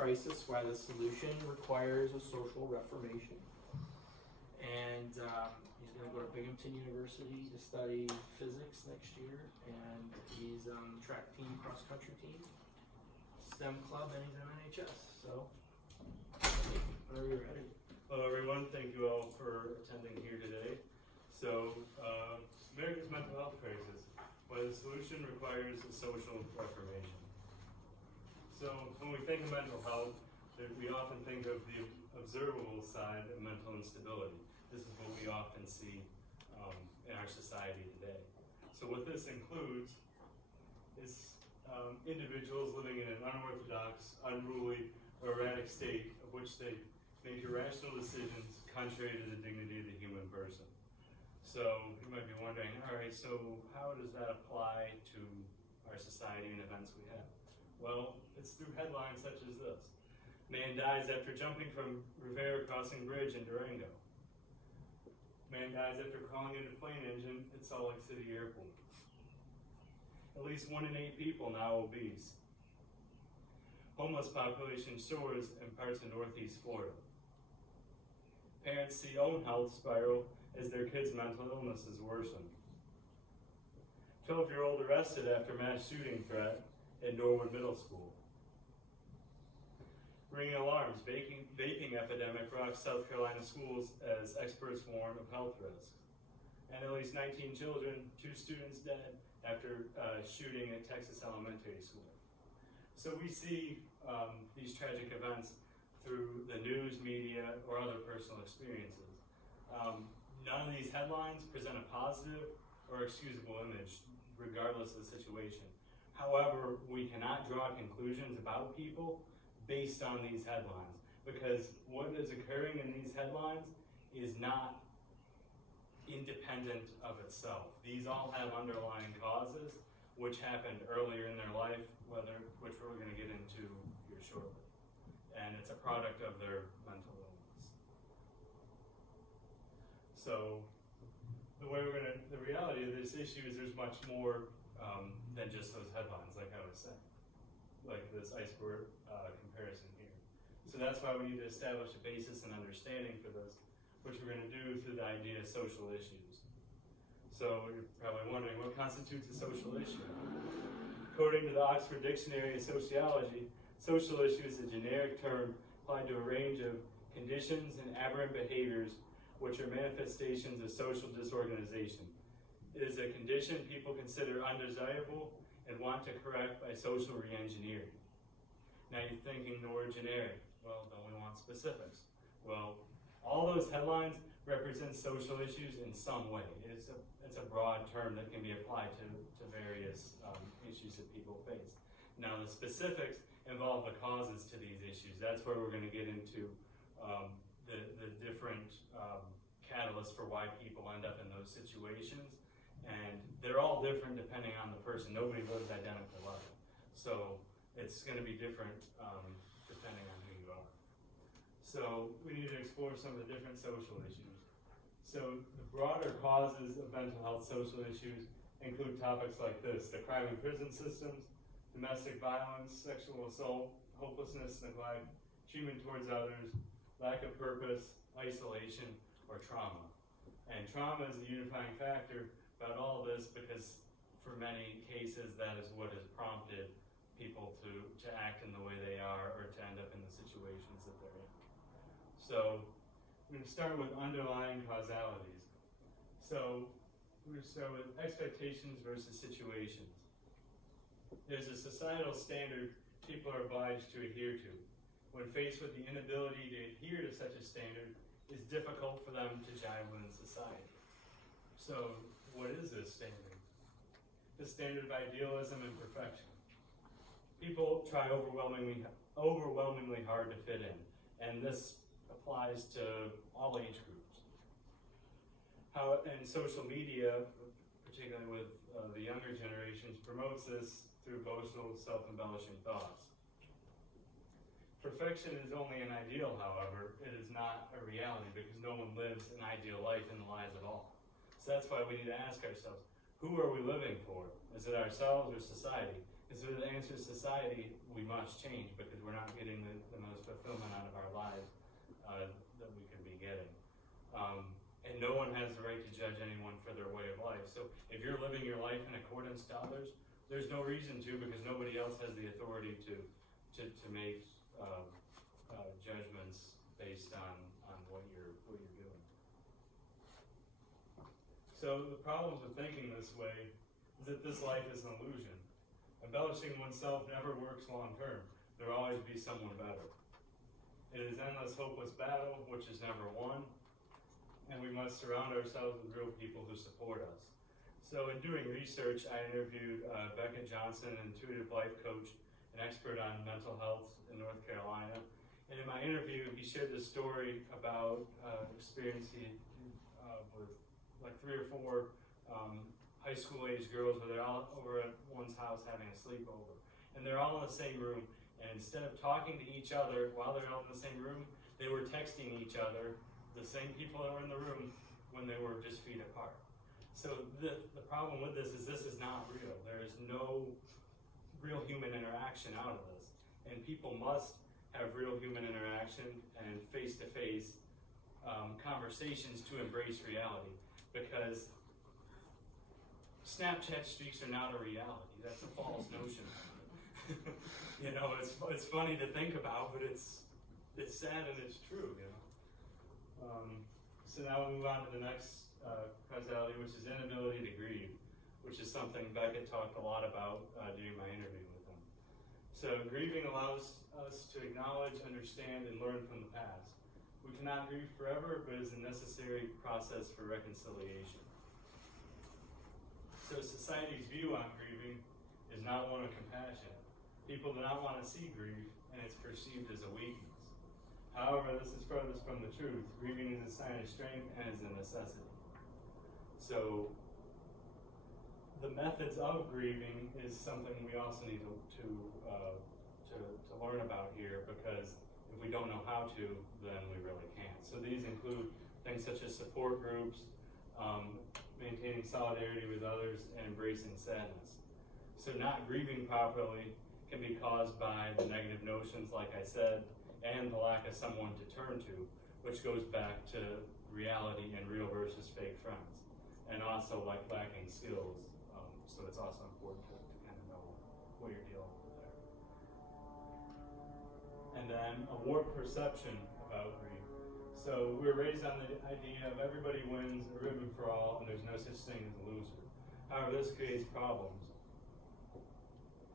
crisis, why the solution requires a social reformation. And he's going to go to Binghamton University to study physics next year, and he's on the track team, cross country team, STEM club, and he's in NHS. So, whenever you're ready. Hello everyone, thank you all for attending here today. So, America's mental health crisis, why the solution requires a social reformation. So, when we think of mental health, we often think of the observable side of mental instability. This is what we often see in our society today. So what this includes is individuals living in an unorthodox, unruly, or erratic state of which they make irrational decisions contrary to the dignity of the human person. So you might be wondering, all right, so how does that apply to our society and events we have? Well, it's through headlines such as this. Man dies after jumping from Rivera Crossing Bridge in Durango. Man dies after crawling into plane engine at Salt Lake City Airport. At least 1 in 8 people now obese. Homeless population soars in parts of Northeast Florida. Parents see own health spiral as their kids' mental illnesses worsen. 12-year-old arrested after mass shooting threat in Norwood Middle School. Ringing alarms, vaping epidemic rocks South Carolina schools as experts warn of health risks. And at least 19 children, 2 students dead after shooting at Texas elementary school. So we see these tragic events through the news, media, or other personal experiences. None of these headlines present a positive or excusable image, regardless of the situation. However, we cannot draw conclusions about people based on these headlines, because what is occurring in these headlines is not independent of itself. These all have underlying causes which happened earlier in their life, which we're going to get into here shortly. And it's a product of their mental illness. So the reality of this issue is there's much more than just those headlines, like I was saying, like this iceberg comparison here. So that's why we need to establish a basis and understanding for this, which we're going to do through the idea of social issues. So you're probably wondering, what constitutes a social issue? According to the Oxford Dictionary of Sociology, social issue is a generic term applied to a range of conditions and aberrant behaviors which are manifestations of social disorganization. It is a condition people consider undesirable and want to correct by social re-engineering. Now you're thinking the word generic. Well, don't we want specifics? Well, all those headlines represent social issues in some way. It's a broad term that can be applied to various issues that people face. Now the specifics involve the causes to these issues. That's where we're going to get into the different catalysts for why people end up in those situations. And they're all different depending on the person. Nobody lives identical life. So it's going to be different depending on who you are. So we need to explore some of the different social issues. So the broader causes of mental health social issues include topics like this: the crime and prison systems, domestic violence, sexual assault, hopelessness, neglect, treatment towards others, lack of purpose, isolation, or trauma. And trauma is the unifying factor about all of this, because for many cases that is what has prompted people to act in the way they are, or to end up in the situations that they're in. So we're going to start with underlying causalities. So we're going to start with expectations versus situations. There's a societal standard people are obliged to adhere to. When faced with the inability to adhere to such a standard, it's difficult for them to jive within society. So what is this standard? The standard of idealism and perfection. People try overwhelmingly hard to fit in, and this applies to all age groups. And social media, particularly with the younger generations, promotes this through boastful, self-embellishing thoughts. Perfection is only an ideal, however. It is not a reality, because no one lives an ideal life in the lives at all. So that's why we need to ask ourselves, who are we living for? Is it ourselves or society? Because if the answer is society, we must change, because we're not getting the fulfillment out of our lives that we could be getting. And no one has the right to judge anyone for their way of life. So if you're living your life in accordance to others, there's no reason to, because nobody else has the authority to make judgments based on what you're doing. So the problems with thinking this way is that this life is an illusion. Embellishing oneself never works long term. There will always be someone better. It is endless, hopeless battle, which is never won, and we must surround ourselves with real people who support us. So in doing research, I interviewed Beckett Johnson, an intuitive life coach, an expert on mental health in North Carolina. And in my interview, he shared this story about experience he with like 3 or 4 high school age girls where they're all over at one's house having a sleepover. And they're all in the same room. And instead of talking to each other while they're all in the same room, they were texting each other, the same people that were in the room, when they were just feet apart. So the problem with this is not real. There is no real human interaction out of this. And people must have real human interaction and face-to-face conversations to embrace reality. Because Snapchat streaks are not a reality. That's a false notion. You know, it's funny to think about, but it's sad and it's true, you know. So now we'll move on to the next causality, which is inability to grieve, which is something Beckett talked a lot about during my interview with him. So grieving allows us to acknowledge, understand, and learn from the past. We cannot grieve forever, but it is a necessary process for reconciliation. So society's view on grieving is not one of compassion. People do not want to see grief, and it's perceived as a weakness. However, this is furthest from the truth. Grieving is a sign of strength and is a necessity. So the methods of grieving is something we also need to learn about here, because if we don't know how to, then we really can't. So these include things such as support groups, maintaining solidarity with others, and embracing sadness. So not grieving properly can be caused by the negative notions, like I said, and the lack of someone to turn to, which goes back to reality and real versus fake friends, and also like lacking skills. So it's also important to kind of know what you're dealing with there. And then a warped perception about grief. So we're raised on the idea of everybody wins, a ribbon for all, and there's no such thing as a loser. However, this creates problems,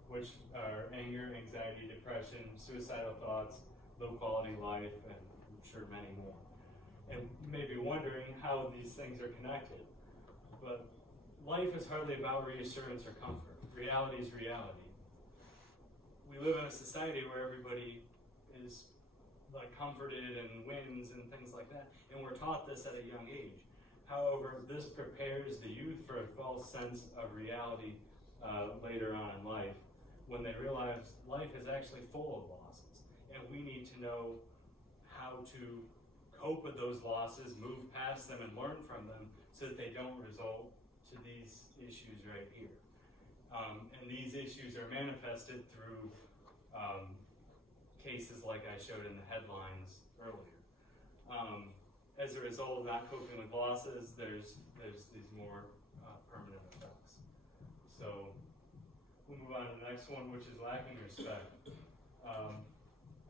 which are anger, anxiety, depression, suicidal thoughts, low quality life, and I'm sure many more. And you may be wondering how these things are connected, but life is hardly about reassurance or comfort. Reality is reality. We live in a society where everybody is like comforted and wins and things like that, and we're taught this at a young age. However, this prepares the youth for a false sense of reality later on in life, when they realize life is actually full of losses, and we need to know how to cope with those losses, move past them, and learn from them so that they don't result to these issues right here. And these issues are manifested through cases like I showed in the headlines earlier. As a result of not coping with losses, there's these more permanent effects. So we'll move on to the next one, which is lacking respect.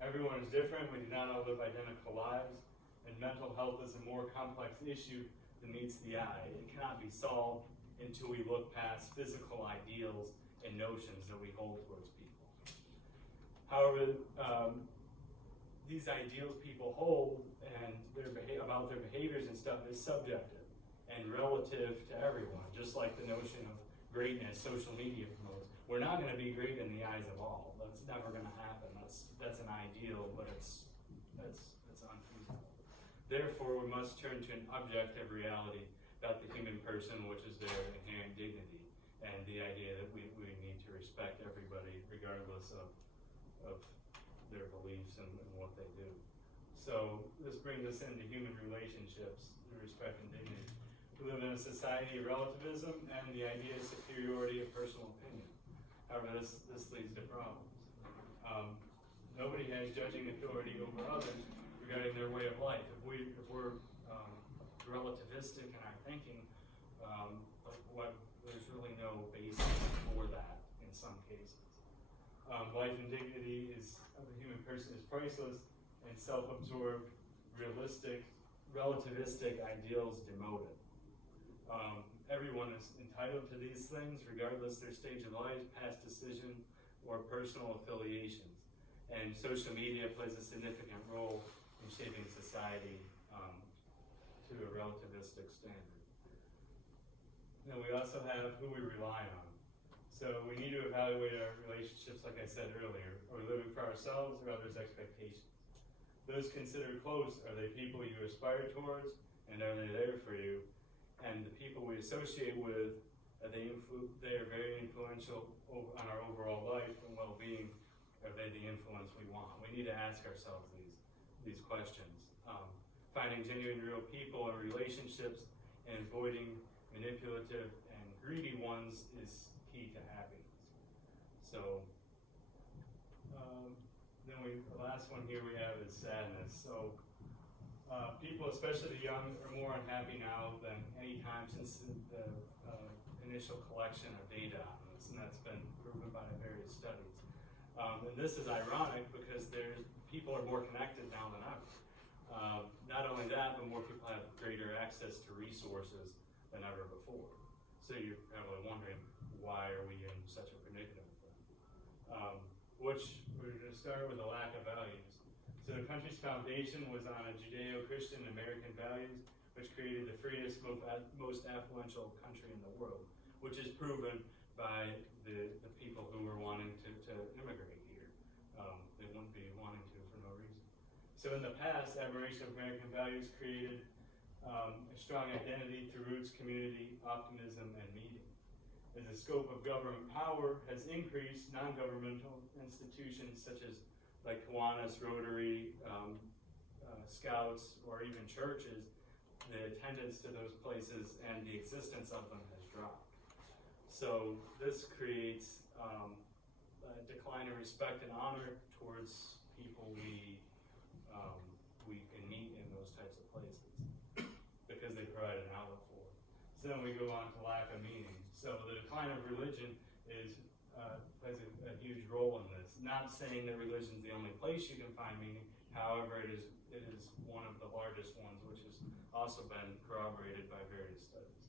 Everyone is different. We do not all live identical lives, and mental health is a more complex issue than meets the eye. It cannot be solved until we look past physical ideals and notions that we hold towards people. However, these ideals people hold and about their behaviors and stuff is subjective and relative to everyone, just like the notion of greatness social media promotes. We're not going to be great in the eyes of all. That's never going to happen. That's an ideal, but it's unfeasible. Therefore, we must turn to an objective reality about the human person, which is their inherent dignity, and the idea that we need to respect everybody regardless of their beliefs and what they do. So this brings us into human relationships, respect and dignity. We live in a society of relativism and the idea of superiority of personal opinion. However, this leads to problems. Nobody has judging authority over others regarding their way of life. If we're relativistic in our thinking, there's really no basis for that in some cases. Life and dignity of the human person is priceless, and self-absorbed, relativistic ideals demoted. Everyone is entitled to these things, regardless their stage of life, past decision, or personal affiliations. And social media plays a significant role in shaping society to a relativistic standard. Then we also have who we rely on. So we need to evaluate our relationships, like I said earlier. Are we living for ourselves or others' expectations? Those considered close, are they people you aspire towards, and are they there for you? And the people we associate with, they are very influential on our overall life and well-being. Are they the influence we want? We need to ask ourselves these questions. Finding genuine, real people and relationships and avoiding manipulative and greedy ones is key to happiness. So, the last one here we have is sadness. So, people, especially the young, are more unhappy now than any time since the initial collection of data on this, and that's been proven by various studies. And this is ironic because people are more connected now than ever. Not only that, but more people have greater access to resources than ever before. So you're probably wondering, why are we in such a predicament? Which we're going to start with the lack of values. So the country's foundation was on a Judeo-Christian American values, which created the freest, most affluential country in the world, which is proven by the people who were wanting to immigrate here. They wouldn't be wanting to for no reason. So in the past, admiration of American values created a strong identity through roots, community, optimism, and meaning. As the scope of government power has increased, non-governmental institutions such as like Kiwanis, Rotary, Scouts, or even churches, the attendance to those places and the existence of them has dropped. So this creates a decline in respect and honor towards people we can meet in those types of places because they provide an outlet for it. So then we go on to lack of meaning. So the decline of religion plays a huge role in this. Not saying that religion is the only place you can find meaning. However, it is one of the largest ones, which has also been corroborated by various studies.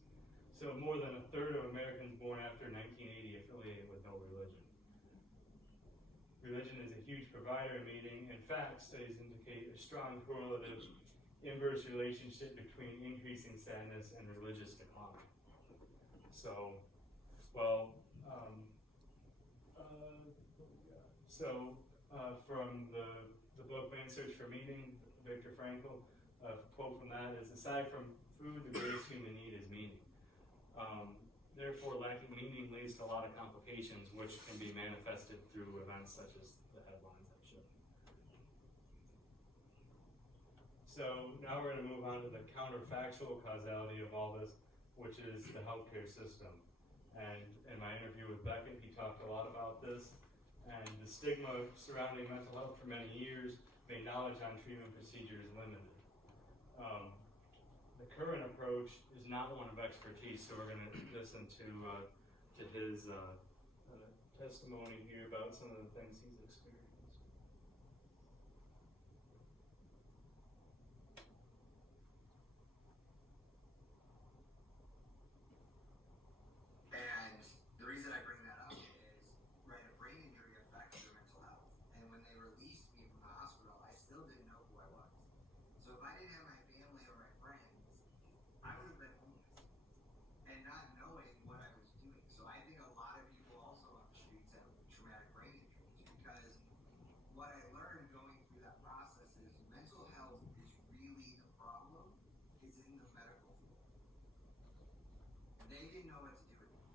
So more than a third of Americans born after 1980 affiliated with no religion. Religion is a huge provider of meaning. In fact, studies indicate a strong correlative inverse relationship between increasing sadness and religious decline. So, from the book Man Search for Meaning, Viktor Frankl, a quote from that is, aside from food, the greatest human need is meaning. Therefore, lacking meaning leads to a lot of complications, which can be manifested through events such as the headlines I showed. So now we're going to move on to the counterfactual causality of all this, which is the healthcare system. And in my interview with Beckett, he talked a lot about this. And the stigma surrounding mental health for many years made knowledge on treatment procedures limited. The current approach is not one of expertise, so we're going to listen to his testimony here about some of the things he's experienced. And the reason I bring that up is, right, a brain injury affects your mental health. And when they released me from the hospital, I still didn't know who I was. So if I didn't have my family or my friends, I would have been homeless and not knowing what I was doing. So I think a lot of people also on the streets have traumatic brain injuries, because what I learned going through that process is mental health is really the problem is in the medical field. They didn't know what to do with me.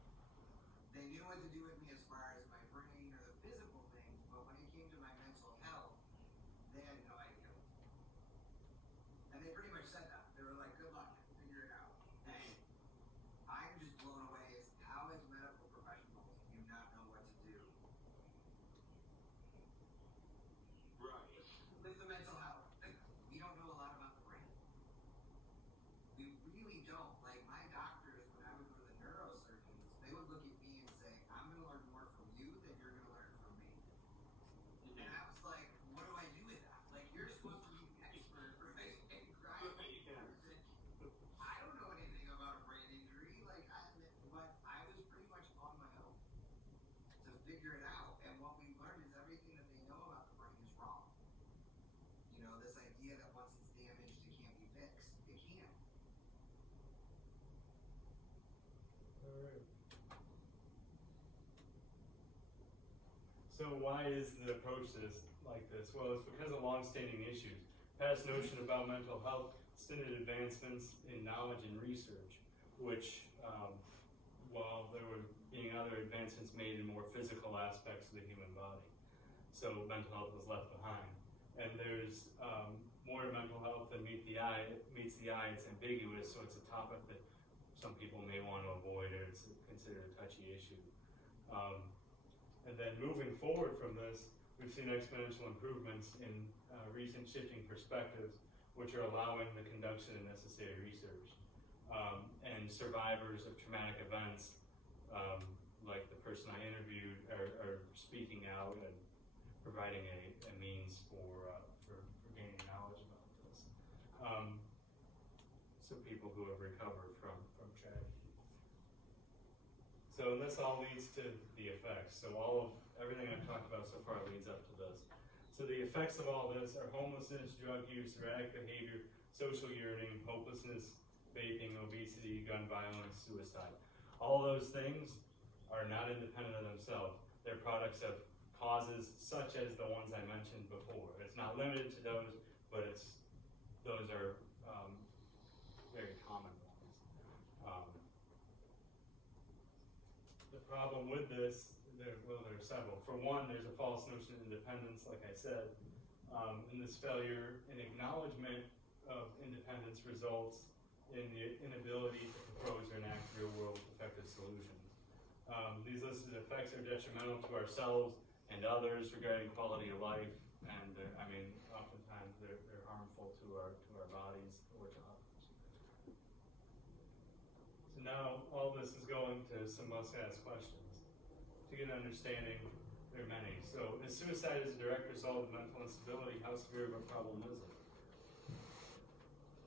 They knew what to do with me as far as my brain or the physical things, but when it came to my mental health, they had no idea what to do. And they pretty much said that. They were like, good luck, figure it out. And I'm just blown away as how as medical professionals do you not know what to do So why is the approach like this? Well, it's because of long-standing issues. Past notion about mental health stunted advancements in knowledge and research, which, while there were being other advancements made in more physical aspects of the human body. So mental health was left behind. And there's more to mental health than meets the eye. It's ambiguous, so it's a topic that some people may want to avoid, or it's considered a touchy issue. And then moving forward from this, we've seen exponential improvements in recent shifting perspectives, which are allowing the conduction of necessary research. And survivors of traumatic events, like the person I interviewed, are speaking out and providing a means for gaining knowledge about this. So people who have recovered from tragedy. So this all leads to the effects. So everything I've talked about so far leads up to this. So the effects of all this are homelessness, drug use, erratic behavior, social yearning, hopelessness, vaping, obesity, gun violence, suicide. All those things are not independent of themselves. They're products of causes such as the ones I mentioned before. It's not limited to those, but those are very common ones. The problem with this, there are several. For one, there's a false notion of independence, like I said. And this failure in acknowledgement of independence results in the inability to propose or enact real-world effective solutions. These listed effects are detrimental to ourselves and others regarding quality of life, and oftentimes they're harmful to our bodies or to others. So now all this is going to some must-ask questions. To get an understanding, there are many. So, is suicide as a direct result of mental instability? How severe of a problem is it?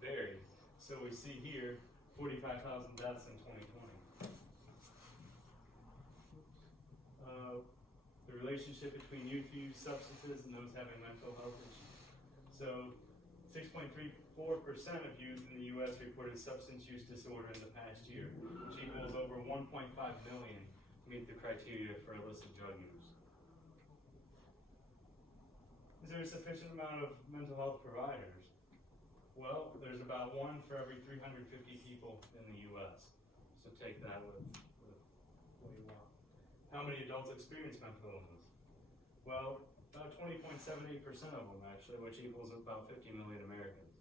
Very. So we see here 45,000 deaths in 2020. The relationship between youth who use substances and those having mental health issues. So 6.34% of youth in the U.S. reported substance use disorder in the past year, which equals over 1.5 million meet the criteria for illicit drug use. Is there a sufficient amount of mental health providers? Well, there's about one for every 350 people in the U.S. So take that with what you want. How many adults experience mental illness? Well, about 20.78% of them actually, which equals about 50 million Americans.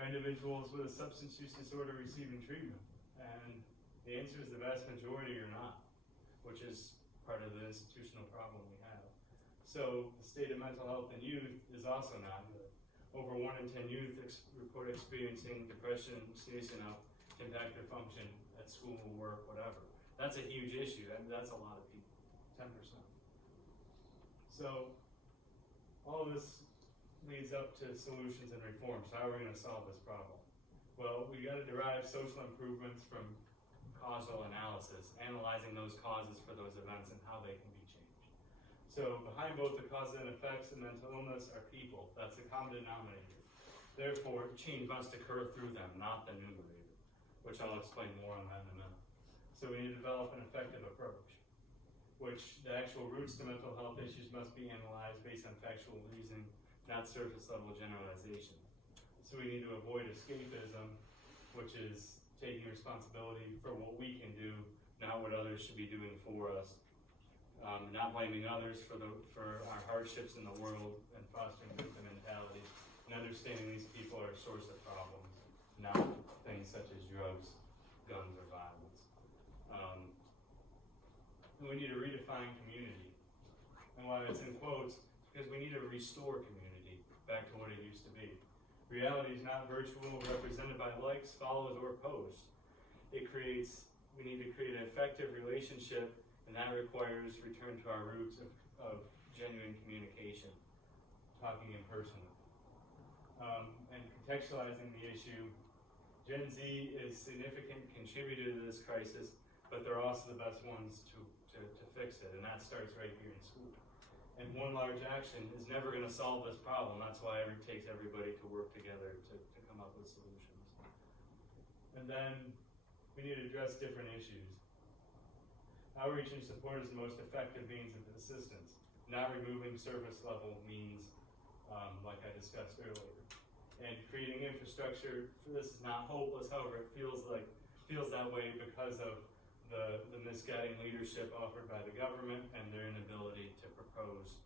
Are individuals with a substance use disorder receiving treatment? And the answer is the vast majority are not, which is part of the institutional problem we have. So the state of mental health in youth is also not good. Over 1 in 10 youth report experiencing depression serious enough to impact their function at school, work, whatever. That's a huge issue. That's a lot of people, 10%. So all this leads up to solutions and reforms. How are we going to solve this problem? Well, we got to derive social improvements from causal analysis, analyzing those causes for those events and how they can be changed. So behind both the causes and effects of mental illness are people. That's the common denominator. Therefore, change must occur through them, not the numerator, which I'll explain more on that in a minute. So we need to develop an effective approach, which the actual roots to mental health issues must be analyzed based on factual reasoning, not surface level generalization. So we need to avoid escapism, which is taking responsibility for what we can do, not what others should be doing for us. Not blaming others for our hardships in the world and fostering victim mentality, and understanding these people are a source of problems, not things such as drugs, guns, or violence. And we need to redefine community. And why it's in quotes, because we need to restore community back to what it used to be. Reality is not virtual, represented by likes, follows, or posts. We need to create an effective relationship, and that requires return to our roots of genuine communication, talking in person. And contextualizing the issue, Gen Z is a significant contributor to this crisis, but they're also the best ones to fix it, and that starts right here in school. And one large action is never going to solve this problem. That's why it takes everybody to work together to come up with solutions. And then we need to address different issues. Outreach and support is the most effective means of assistance, not removing surface level means, like I discussed earlier. And creating infrastructure for this is not hopeless, however, it feels that way because of the misguiding leadership offered by the government and their inability to propose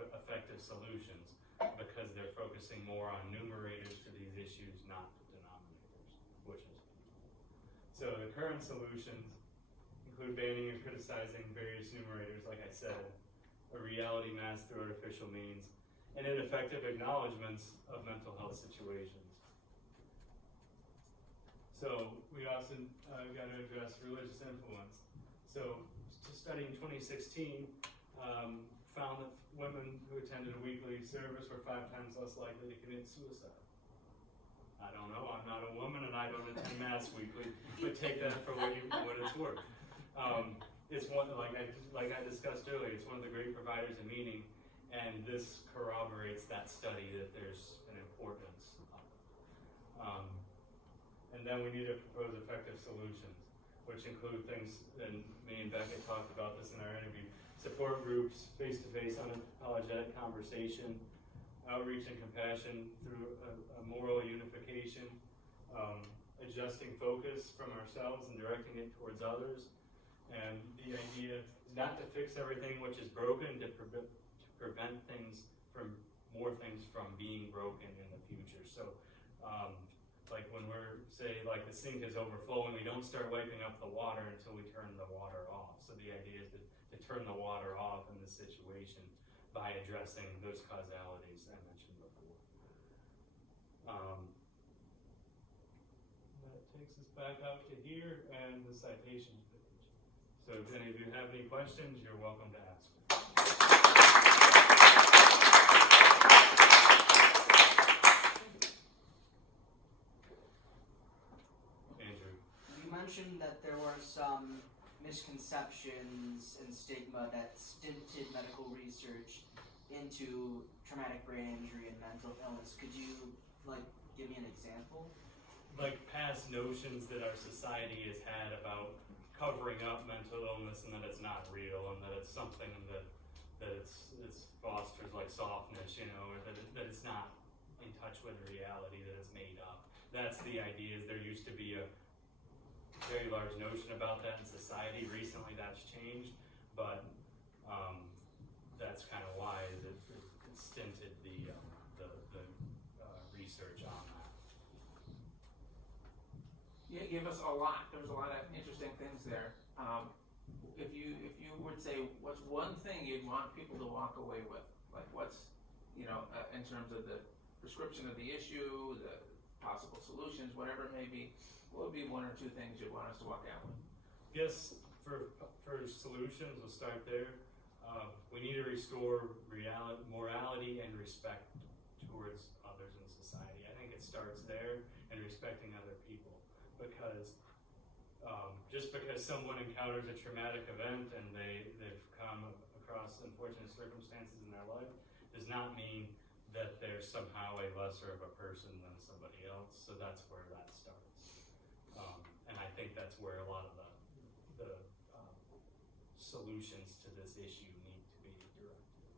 effective solutions because they're focusing more on numerators to these issues, not denominators, which is so the current solutions include banning and criticizing various numerators, like I said, a reality mask through artificial means, and ineffective acknowledgments of mental health situations. So we also got to address religious influence. So a study in 2016 found that women who attended a weekly service were 5 times less likely to commit suicide. I don't know, I'm not a woman and I don't attend Mass weekly, but take that for what it's worth. It's one, like I discussed earlier, it's one of the great providers of meaning, and this corroborates that study that there's an importance of it. And then we need to propose effective solutions, which include things, and me and Becca talked about this in our interview, support groups, face-to-face, unapologetic conversation, outreach and compassion through a moral unification, adjusting focus from ourselves and directing it towards others. And the idea is not to fix everything which is broken, to prevent more things from being broken in the future. So, like when we're, say, like the sink is overflowing, we don't start wiping up the water until we turn the water off. So the idea is to turn the water off in this situation by addressing those causalities I mentioned before. That takes us back out to here and the citation page. So if any of you have any questions, you're welcome to ask. Andrew. You mentioned that there were some misconceptions and stigma that stinted medical research into traumatic brain injury and mental illness. Could you, give me an example? Like past notions that our society has had about covering up mental illness and that it's not real and that it's something that it's fosters like softness, or that it's not in touch with reality, that it's made up. That's the idea. Is there used to be a very large notion about that in society. Recently that's changed, but that's kind of why it stinted the research on that. Yeah, it gave us a lot. There was a lot of interesting things there. If you would say, what's one thing you'd want people to walk away with? Like what's, in terms of the prescription of the issue, the possible solutions, whatever it may be, what would be 1 or 2 things you'd want us to walk out with? Yes, for solutions, we'll start there. We need to restore morality and respect towards others in society. I think it starts there, and respecting other people. Because just because someone encounters a traumatic event and they've come across unfortunate circumstances in their life does not mean that they're somehow a lesser of a person than somebody else. So that's where that starts. And I think that's where a lot of the solutions to this issue need to be directed.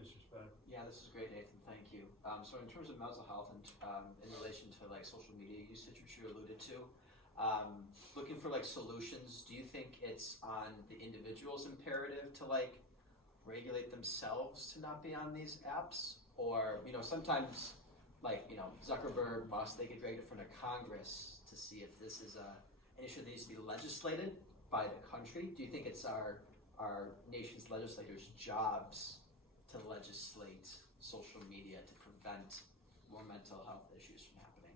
Mr. Speck? Yeah, this is great, Nathan. Thank you. So in terms of mental health and in relation to social media usage, which you alluded to, looking for solutions, do you think it's on the individual's imperative to regulate themselves to not be on these apps? Or, sometimes Zuckerberg must, they get dragged in front of Congress to see if this is an issue that needs to be legislated by the country. Do you think it's our nation's legislators' jobs to legislate social media to prevent more mental health issues from happening?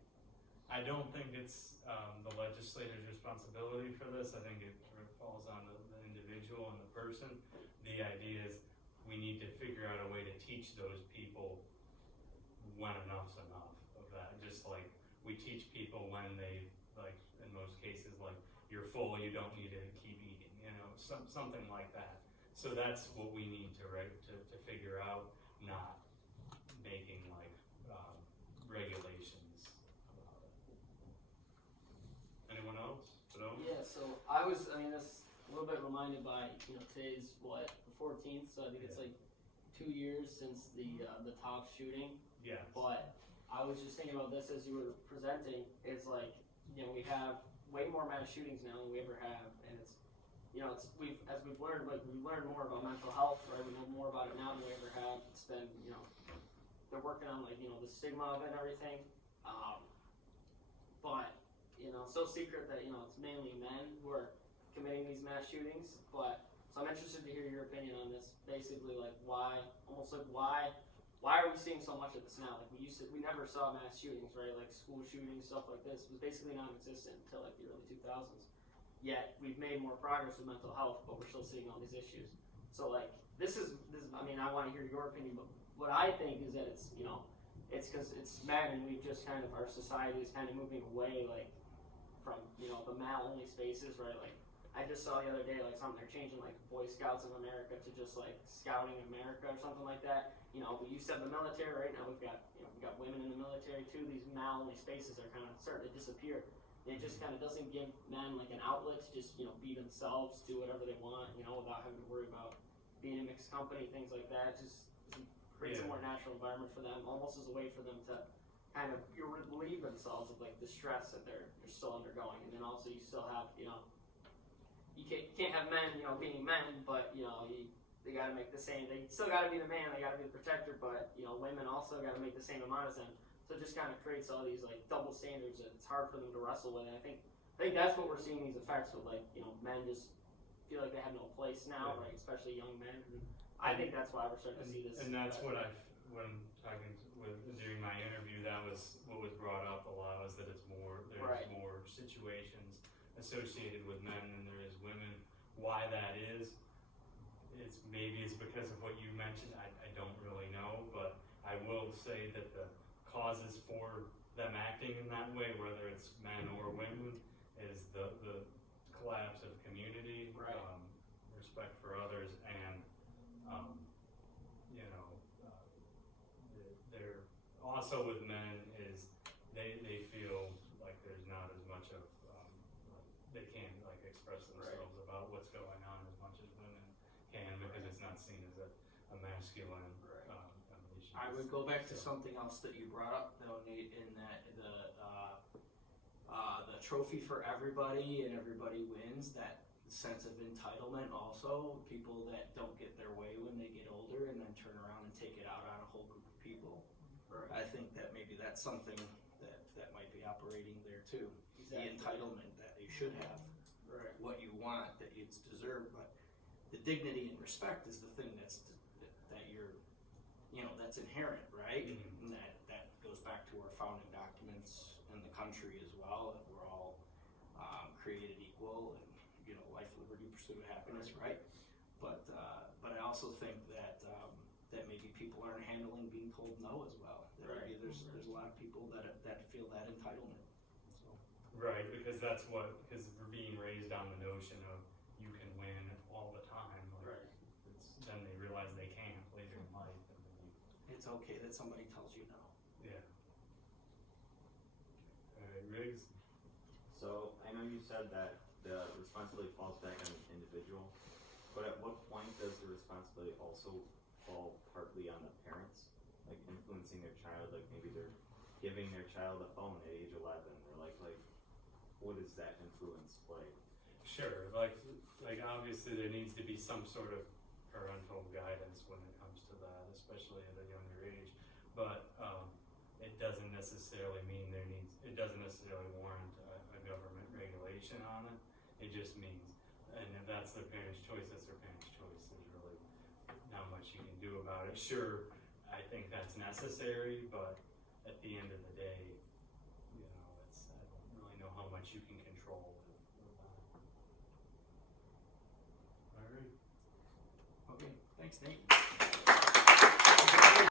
I don't think it's the legislator's responsibility for this. I think it falls on the individual and the person. The idea is we need to figure out a way to teach those people when enough's enough of that. Just like we teach people when they, in most cases, you're full, you don't need to keep eating, something like that. So that's what we need to figure out, not making regulations about it. Anyone else? No? Yeah, so this little bit reminded by, today's what, the 14th, so I think it's like 2 years since the Tops shooting. Yeah. But I was just thinking about this as you were presenting, is like, we have way more mass shootings now than we ever have, and it's, as we've learned, like, we've learned more about mental health, right? We know more about it now than we ever have. It's been, they're working on, like, the stigma of it and everything. But, it's no secret that, it's mainly men who are committing these mass shootings. But, so I'm interested to hear your opinion on this. Basically, like, why are we seeing so much of this now? Like, we never saw mass shootings, right? Like, school shootings, stuff like this was basically non-existent until, like, the early 2000s. Yet, we've made more progress with mental health, but we're still seeing all these issues. So, like, this is, I mean, I want to hear your opinion, but what I think is that it's, it's because it's men, and we've just kind of, our society is kind of moving away, like, from, the male-only spaces, right? Like, I just saw the other day, like, something, they're changing, like, Boy Scouts of America to just, like, Scouting America or something like that. We used to have the military, right? Now we've got, we've got women in the military, too. These male-only spaces are kind of starting to disappear. It just kind of doesn't give men, like, an outlet to just, be themselves, do whatever they want, without having to worry about being in mixed company, things like that. It just creates a more natural environment for them, almost as a way for them to kind of relieve themselves of, like, the stress that they're still undergoing. And then also you still have, you can't have men, being men, but, they got to make the same, they still got to be the man, they got to be the protector, but, women also got to make the same amount as them. So it just kind of creates all these, like, double standards that it's hard for them to wrestle with. And I think that's what we're seeing these effects with, like, men just feel like they have no place now, right? Especially young men. And I think that's why we're starting to see this. And that's what when talking during my interview, that was what was brought up a lot, was that there's more situations associated with men than there is women. Why that is, it's because of what you mentioned. I don't really know, but I will say that the causes for them acting in that way, whether it's men or women, is the collapse of community, respect for others, and they're also with men is they feel like there's not as much of they can't, like, express themselves about what's going on as much as women can, because it's not seen as a masculine issue. I would go back to something else that you brought up, though, Nate, in that the trophy for everybody and everybody wins, that sense of entitlement also, people that don't get their way when they get older and then turn around and take it out on a whole group of people. I think that maybe that's something that might be operating there too. Exactly. The entitlement that you should have, what you want, that it's deserved, but the dignity and respect is the thing that you're, that's inherent, right? Mm-hmm. And that goes back to our founding documents in the country as well, that we're all created equal, and life, liberty, pursuit of happiness, right? But I also think that that maybe people aren't handling being told no as well. That maybe there's a lot of people that feel that entitlement. So. Right, because we're being raised on the notion of you can win all the time. Like, then they realize they can't later in life. It's okay that somebody tells you no. Yeah. All right, Riggs. So I know you said that the responsibility falls back on the individual, but at what point does the responsibility also fall partly on the parents, like influencing their child? Like maybe they're giving their child a phone at age 11. They're like what does that influence play? Sure, like obviously there needs to be some sort of parental guidance when it comes to that, especially at a younger age. But it doesn't necessarily mean it doesn't necessarily warrant a government regulation on it. It just means, and if that's their parents' choice, that's their parents' choice. There's really not much you can do about it. Sure, I think that's necessary, but at the end of the day, I don't really know how much you can control with that. All right. Okay, thanks, Nate.